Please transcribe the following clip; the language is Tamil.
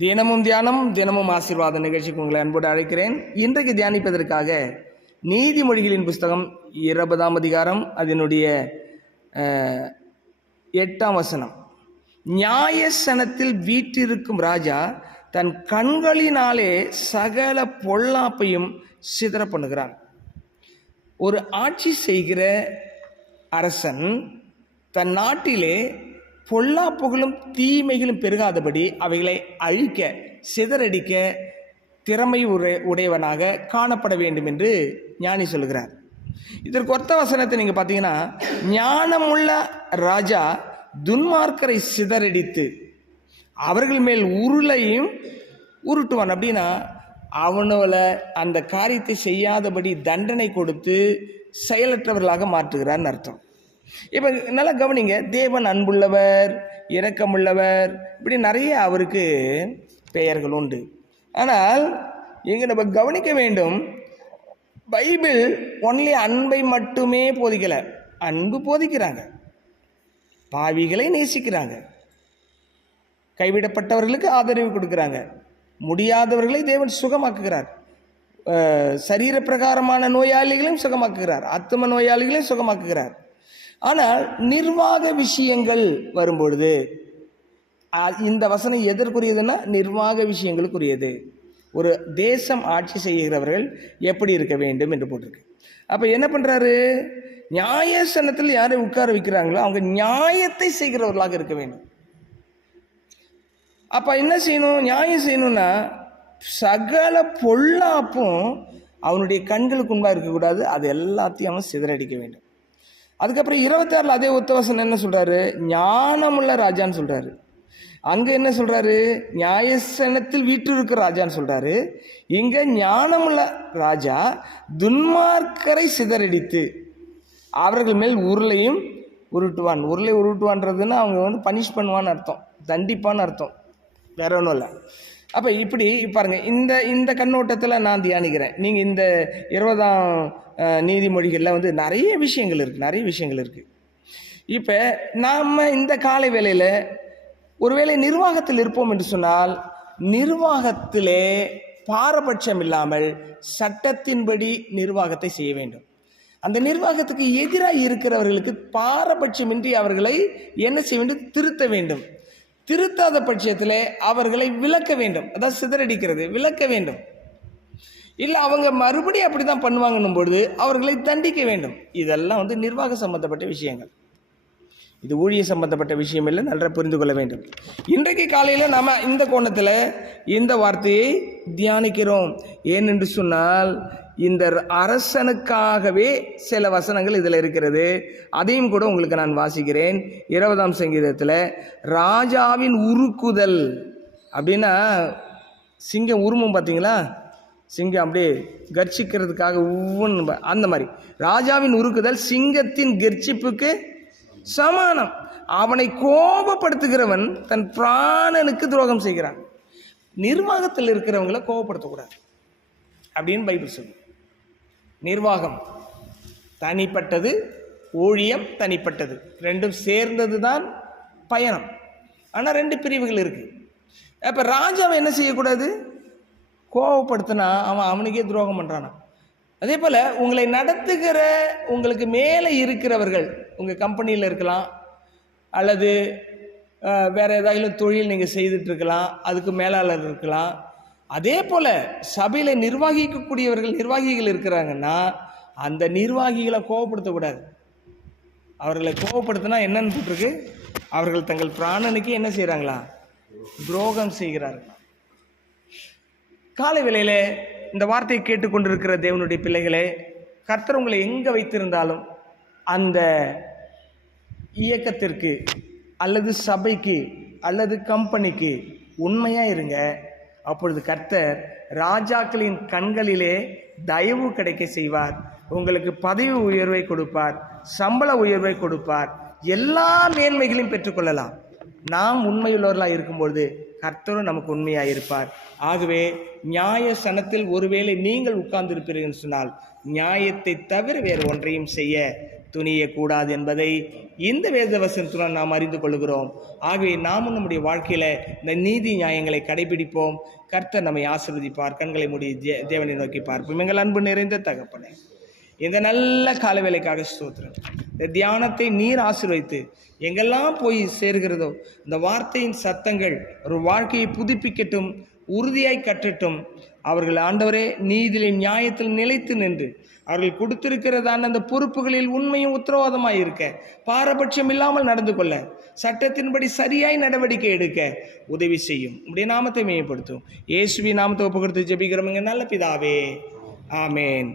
தினமும் தியானம் தினமும் ஆசீர்வாத நிகழ்ச்சிக்கு உங்களை அன்போடு அழைக்கிறேன். இன்றைக்கு தியானிப்பதற்காக நீதிமொழிகளின் புஸ்தகம் 20ஆம் அதிகாரம் அதனுடைய 8ஆம் வசனம். நியாயசனத்தில் வீற்றிருக்கும் ராஜா தன் கண்களினாலே சகல பொல்லாப்பையும் சிதற பண்ணுகிறான். ஒரு ஆட்சி செய்கிற அரசன் தன் நாட்டிலே பொல்லாப்புகளும் தீமைகளும் பெருகாதபடி அவைகளை அழிக்க சிதறடிக்க திறமை உடையவனாக காணப்பட வேண்டும் என்று ஞானி சொல்கிறார். இதற்கு ஒத்த வசனத்தை நீங்கள் பார்த்தீங்கன்னா, ஞானமுள்ள ராஜா துன்மார்க்கரை சிதறடித்து அவர்கள் மேல் உருளையும் உருட்டுவான். அப்படின்னா அவனோட அந்த காரியத்தை செய்யாதபடி தண்டனை கொடுத்து செயலற்றவர்களாக மாற்றுகிறான்னு அர்த்தம். இப்போ நல்லா கவனிங்க, தேவன் அன்புள்ளவர், இரக்கமுள்ளவர், இப்படி நிறைய அவருக்கு பெயர்கள் உண்டு. ஆனால் இங்கே நம்ம கவனிக்க வேண்டும், பைபிள் ஒன்லி அன்பை மட்டுமே போதிக்கலை. அன்பு போதிக்கிறாங்க, பாவிகளை நேசிக்கிறாங்க, கைவிடப்பட்டவர்களுக்கு ஆதரவு கொடுக்குறாங்க, முடியாதவர்களை தேவன் சுகமாக்குகிறார், சரீர பிரகாரமான நோயாளிகளையும் சுகமாக்குகிறார், ஆத்தும நோயாளிகளையும் சுகமாக்குகிறார். ஆனால் நிர்வாக விஷயங்கள் வரும்பொழுது இந்த வசனம் எதற்குரியதுன்னா நிர்வாக விஷயங்களுக்குரியது. ஒரு தேசம் ஆட்சி செய்கிறவர்கள் எப்படி இருக்க வேண்டும் என்று போட்டிருக்கு. அப்போ என்ன பண்ணுறாரு, நியாயசனத்தில் யாரை உட்கார வைக்கிறாங்களோ அவங்க நியாயத்தை செய்கிறவர்களாக இருக்க வேண்டும். அப்போ என்ன செய்யணும், நியாயம் செய்யணும்னா சகல பொல்லாப்பும் அவனுடைய கண்களுக்கு முன்பாக இருக்கக்கூடாது, அது எல்லாத்தையும் அவன் சிதறடிக்க வேண்டும். அதுக்கப்புறம் 26 அதே உத்தவசனம் என்ன சொல்றாரு, ஞானமுள்ள ராஜான்னு சொல்றாரு. அங்க என்ன சொல்றாரு, நியாயசனத்தில் வீற்றிருக்கிற ராஜான்னு சொல்றாரு. இங்க ஞானமுள்ள ராஜா துன்மார்க்கரை சிதறடித்து அவர்கள் மேல் உருளையும் உருட்டுவான். உருளை உருட்டுவான்றதுன்னா அவங்க பனிஷ் பண்ணுவான்னு அர்த்தம், தண்டிப்பான்னு அர்த்தம், வேற ஒன்றும் இல்லை. அப்போ இப்படி பாருங்க, இந்த கண்ணோட்டத்தில் நான் தியானிக்கிறேன். நீங்கள் இந்த 20ஆம் நீதிமொழிகளில் நிறைய விஷயங்கள் இருக்குது. இப்போ நாம் இந்த காலை வேளையில் ஒருவேளை நிர்வாகத்தில் இருப்போம் என்று சொன்னால், நிர்வாகத்திலே பாரபட்சம் இல்லாமல் சட்டத்தின்படி நிர்வாகத்தை செய்ய வேண்டும். அந்த நிர்வாகத்துக்கு எதிராக இருக்கிறவர்களுக்கு பாரபட்சமின்றி அவர்களை என்ன செய்ய வேண்டும், திருத்த வேண்டும். திருத்தாத பட்சத்தில் அவர்களை விலக்க வேண்டும். அதாவது சிதறடிக்கிறது, விலக்க வேண்டும். இல்லை அவங்க மறுபடியும் அப்படி தான் பண்ணுவாங்கன்னும் பொழுது அவர்களை தண்டிக்க வேண்டும். இதெல்லாம் நிர்வாக சம்பந்தப்பட்ட விஷயங்கள். இது ஊழிய சம்பந்தப்பட்ட விஷயம் இல்லை, நல்லா புரிந்து கொள்ள வேண்டும். இன்றைக்கு காலையில் நாம் இந்த கோணத்தில் இந்த வார்த்தையை தியானிக்கிறோம். ஏனென்று சொன்னால், இந்த அரசனுக்காகவே சில வசனங்கள் இதில் இருக்கிறது. அதையும் கூட உங்களுக்கு நான் வாசிக்கிறேன். 20ஆம் சங்கீதத்தில் ராஜாவின் உருக்குதல் அப்படின்னா, சிங்கம் உருமும் பார்த்தீங்களா, சிங்கம் அப்படியே கர்ச்சிக்கிறதுக்காக ஒவ்வொன்று அந்த மாதிரி ராஜாவின் உருக்குதல் சிங்கத்தின் கர்ச்சிப்புக்கு சமானம். அவனை கோபப்படுத்துகிறவன் தன் பிராணனுக்கு துரோகம் செய்கிறான். நிர்வாகத்தில் இருக்கிறவங்களை கோபப்படுத்தக்கூடாது அப்படின்னு பைபிள் சொல்லு. நிர்வாகம் தனிப்பட்டது, ஊழியம் தனிப்பட்டது, ரெண்டும் சேர்ந்தது தான் பயணம். ஆனால் 2 பிரிவுகள் இருக்கு. அப்போ ராஜாவை என்ன செய்யக்கூடாது, கோபப்படுத்தினா அவனுக்கே துரோகம் பண்ணுறானா. அதே போல் உங்களை நடத்துகிற உங்களுக்கு மேலே இருக்கிறவர்கள், உங்கள் கம்பெனியில் இருக்கலாம், அல்லது வேறு ஏதாவது தொழில் நீங்கள் செய்துட்ருக்கலாம், அதுக்கு மேலாளர் இருக்கலாம். அதே போல் சபையில் நிர்வாகிகள் இருக்கிறாங்கன்னா அந்த நிர்வாகிகளை கோபப்படுத்தக்கூடாது. அவர்களை கோபப்படுத்தினா என்னன்னு போட்டிருக்கு, அவர்கள் தங்கள் பிராணனுக்கு என்ன செய்கிறாங்களா, துரோகம் செய்கிறார்கள். காலை வேளையில் இந்த வார்த்தையை கேட்டுக்கொண்டிருக்கிற தேவனுடைய பிள்ளைகளே, கர்த்தர் உங்களை எங்கே வைத்திருந்தாலும் அந்த இயக்கத்திற்கு அல்லது சபைக்கு அல்லது கம்பெனிக்கு உண்மையாக இருங்க. அப்பொழுது கர்த்தர் ராஜாக்களின் கண்களிலே தயவு கிடைக்க செய்வார். உங்களுக்கு பதவி உயர்வை கொடுப்பார், சம்பள உயர்வை கொடுப்பார், எல்லா மேன்மைகளையும் பெற்றுக்கொள்ளலாம். நாம் உண்மையுள்ளவர்களாக இருக்கும்பொழுது கர்த்தரும் நமக்கு உண்மையாக இருப்பார். ஆகவே நியாயசனத்தில் ஒருவேளை நீங்கள் உட்கார்ந்து இருப்பீர்கள் சொன்னால் நியாயத்தை தவிர வேறு ஒன்றையும் செய்ய துணியக்கூடாது என்பதை இந்த வேத வசனத்துடன் நாம் அறிந்து கொள்கிறோம். ஆகவே நாமும் நம்முடைய வாழ்க்கையில் இந்த நீதி நியாயங்களை கடைபிடிப்போம். கர்த்தர் நம்மை ஆசீர்வதிப்பார். கண்களை மூடி தேவனை நோக்கி பார்ப்போம். எங்கள் அன்பு நிறைந்த தகப்பனே, இந்த நல்ல காலவேளைக்காக ஸ்தோத்திரம். இந்த தியானத்தை நீர் ஆசீர்வதித்து எங்கெல்லாம் போய் சேர்கிறதோ இந்த வார்த்தையின் சத்தங்கள் ஒரு வாழ்க்கையை புதுப்பிக்கட்டும், உறுதியாய் கட்டட்டும். அவர்கள் ஆண்டவரே நீதியிலே நியாயத்தில் நிலைத்து நின்று அவர்கள் கொடுத்திருக்கிறதான அந்த பொறுப்புகளில் உண்மையும் உத்தரவாதமாய் இருக்க, பாரபட்சம் இல்லாமல் நடந்து கொள்ள, சட்டத்தின்படி சரியாய் நடவடிக்கை எடுக்க உதவி செய்யும். உடைய நாமத்தை மேம்படுத்தும். இயேசுவின் நாமத்தை ஒப்புக்கொடுத்து ஜெபிக்கிறோம் எங்கள் நல்ல பிதாவே, ஆமேன்.